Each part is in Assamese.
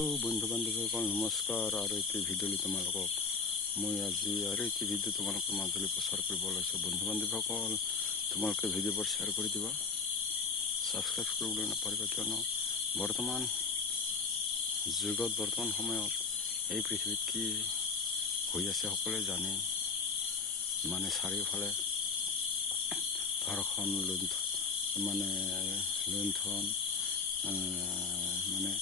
বন্ধু বান্ধৱীসকল নমস্কাৰ। আৰু এটি ভিডিঅ'লৈ তোমালোকক মই আজি আৰু এটি ভিডিঅ' তোমালোকৰ মাজলৈ প্ৰচাৰ কৰিব ওলাইছোঁ। বন্ধু বান্ধৱীসকল, তোমালোকে ভিডিঅ'বোৰ শ্বেয়াৰ কৰি দিবা, ছাবস্ক্ৰাইব কৰিবলৈ নাপাৰিবা, কিয়নো বৰ্তমান যুগত বৰ্তমান সময়ত এই পৃথিৱীত কি হৈ আছে সকলোৱে জানে। মানে চাৰিওফালে ধৰ্ষণ, লুণ্ঠন, মানে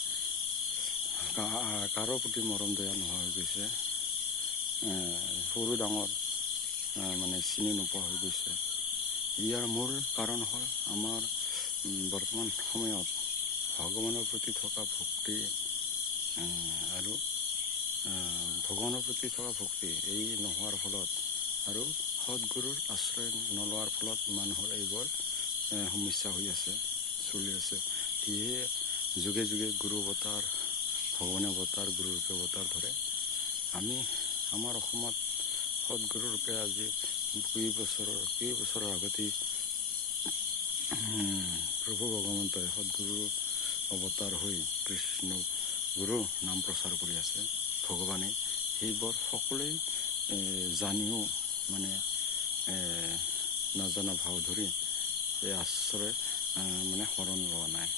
কাৰো প্ৰতি মৰম দয়া নোহোৱা হৈ গৈছে। সৰু ডাঙৰ মানে চিনি নোপোৱা হৈ গৈছে। ইয়াৰ মূল কাৰণ হ'ল আমাৰ বৰ্তমান সময়ত ভগৱানৰ প্ৰতি থকা ভক্তি আৰু ভগৱানৰ প্ৰতি থকা ভক্তি এই নোহোৱাৰ ফলত আৰু সৎগুৰুৰ আশ্ৰয় নোলোৱাৰ ফলত মানুহৰ এইবোৰ সমস্যা হৈ আছে, চলি আছে। সেয়ে যুগে যুগে গুৰু অৱতাৰ, ভগৱানে অৱতাৰ, গুৰুৰূপে অৱতাৰ ধৰে। আমি আমাৰ অসমত সৎগুৰুৰূপে আজি কেইবছৰৰ আগতেই প্ৰভু ভগৱন্তই সৎগুৰু অৱতাৰ হৈ কৃষ্ণ গুৰু নাম প্ৰচাৰ কৰি আছে। ভগৱানে সেইবোৰ সকলোৱে জানিও মানে নাজানা ভাও ধৰি এই আশ্ৰয় মানে শৰণ লোৱা নাই,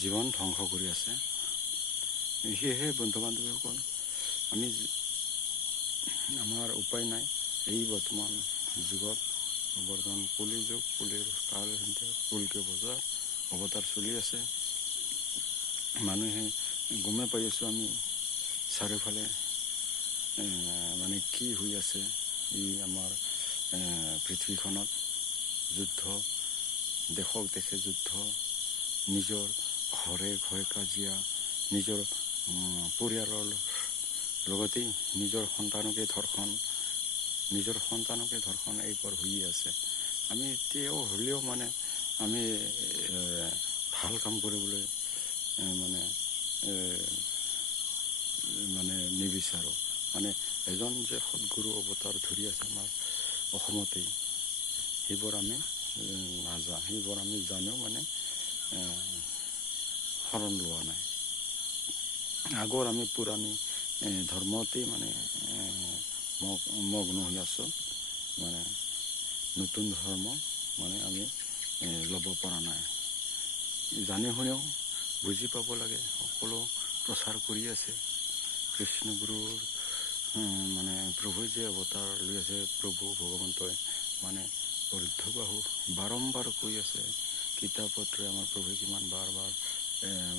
জীৱন ধ্বংস কৰি আছে। সেয়েহে বন্ধু বান্ধৱীসকল, আমি আমাৰ উপায় নাই। এই বৰ্তমান যুগত বৰ্তমান কলি যুগ, কলিৰ কাল, কলিকে বজাৰ অৱতাৰ চলি আছে। মানুহে গমে পাই আছোঁ আমি চাৰিওফালে মানে কি হৈ আছে। এই আমাৰ পৃথিৱীখনত যুদ্ধ, দেশক দেশে যুদ্ধ, নিজৰ ঘৰে ঘৰে কাজিয়া, নিজৰ পৰিয়ালৰ লগতেই নিজৰ সন্তানকে ধৰ্ষণ এইবোৰ হৈয়ে আছে। আমি হ'লেও মানে আমি ভাল কাম কৰিবলৈ মানে নিবিচাৰোঁ। মানে এজন যে সৎগুৰু অৱতাৰ ধৰি আছে আমাৰ অসমতেই, সেইবোৰ আমি সেইবোৰ আমি জানিও মানে শৰণ লোৱা নাই। আগৰ আমি পুৰণি ধৰ্মতেই মানে মগ্ন হৈ আছোঁ। মানে নতুন ধৰ্ম মানে আমি ল'ব পৰা নাই। জানি শুনেও বুজি পাব লাগে, সকলো প্ৰচাৰ কৰি আছে। কৃষ্ণগুৰুৰ মানে প্ৰভুৱে যে অৱতাৰ লৈ আছে, প্ৰভু ভগৱন্তই মানে অৰ্ধবাহু বাৰম্বাৰ কৈ আছে। কিতাপ পত্ৰই আমাৰ প্ৰভুৱে কিমান বাৰ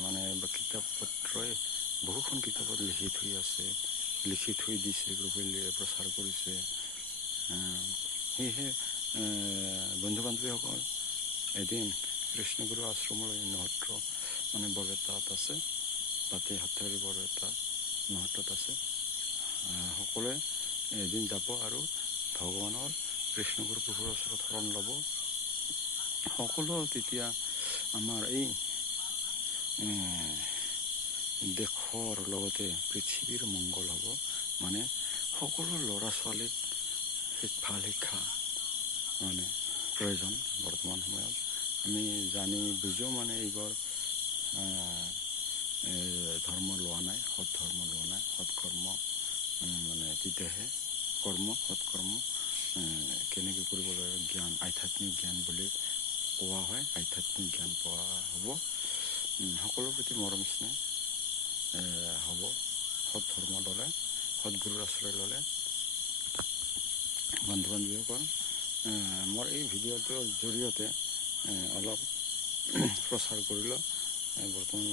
মানে কিতাপ পত্ৰই বহুখন কিতাপত লিখি থৈ দিছে, প্ৰভুৱে প্ৰচাৰ কৰিছে। সেয়েহে বন্ধু বান্ধৱীসকল, এদিন কৃষ্ণগুৰু আশ্ৰমলৈ নসত্ৰ মানে বৰপেটাত আছে, তাতে হাতেৰী বৰপেটা নসত্ৰত আছে। সকলোৱে এদিন যাব আৰু ভগৱানৰ কৃষ্ণগুৰু প্ৰভুৰ ওচৰত শৰণ ল'ব। সকলো তেতিয়া আমাৰ এই দেশৰ লগতে পৃথিৱীৰ মংগল হ'ব। মানে সকলো ল'ৰা ছোৱালীক ভাল শিক্ষা মানে প্ৰয়োজন। বৰ্তমান সময়ত আমি জানি বুজিও মানে এইবোৰ ধৰ্ম লোৱা নাই, সৎ ধৰ্ম লোৱা নাই। সৎকৰ্ম মানে তেতিয়াহে সৎকৰ্ম কেনেকৈ কৰিব লাগে, জ্ঞান, আধ্যাত্মিক জ্ঞান বুলি কোৱা হয়। আধ্যাত্মিক জ্ঞান পোৱা হ'ব। সকলোৰ প্ৰতি মৰম স্নেহ হ'ব। সৎ ধৰ্ম ল'লে, সৎগুৰুৰ আশ্ৰয় ল'লে। বন্ধু বান্ধৱীসকল, মোৰ এই ভিডিঅ'টোৰ জৰিয়তে অলপ প্ৰচাৰ কৰিলোঁ। বৰ্তমান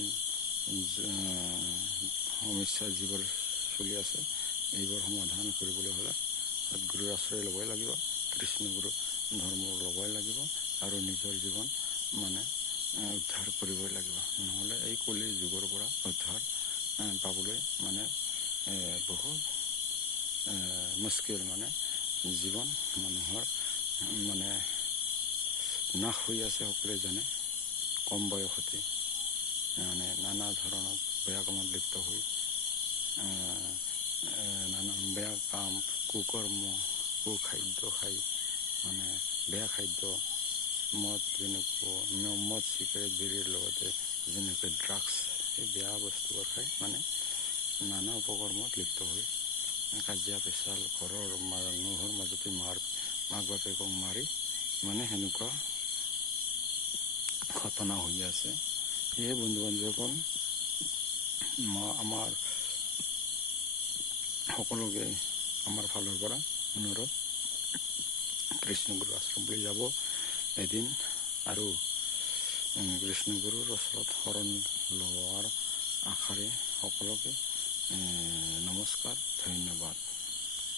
সমস্যা যিবোৰ চলি আছে, এইবোৰ সমাধান কৰিবলৈ হ'লে সৎগুৰুৰ আশ্ৰয় ল'বই লাগিব, কৃষ্ণগুৰু ধৰ্ম ল'বই লাগিব, আৰু নিজৰ জীৱন মানে উদ্ধাৰ কৰিবই লাগিব। নহ'লে এই কলি যুগৰ পৰা উদ্ধাৰ পাবলৈ মানে বহুত মুস্কিল। মানে জীৱন মানুহৰ মানে নাশ হৈ আছে, সকলোৱে জানে। কম বয়সতে মানে নানা ধৰণৰ বেয়া কামত লিপ্ত হৈ নানা বেয়া কাম, কুকৰ্ম, কুখাদ্য খাই, মানে বেয়া খাদ্য, মদ, চিগাৰেট, বিড়িৰ লগতে যেনেকৈ ড্ৰাগছ, সেই বেয়া বস্তুবোৰ খাই মানে নানা উপকৰ্মত লিপ্ত হৈ কাজিয়া পেচাল ঘৰৰ মানুহৰ মাজতে মাক বাপেকক মাৰি মানে সেনেকুৱা ঘটনা হৈ আছে। সেয়ে বন্ধু বান্ধৱীসকল, আমাৰ সকলোকে আমাৰ ফালৰ পৰা অনুৰোধ, কৃষ্ণগুৰু আশ্ৰমলৈ যাব এদিন আৰু কৃষ্ণগুৰুৰ ওচৰত শৰণ লোৱাৰ আশাৰে সকলোকে নমস্কাৰ, ধন্যবাদ।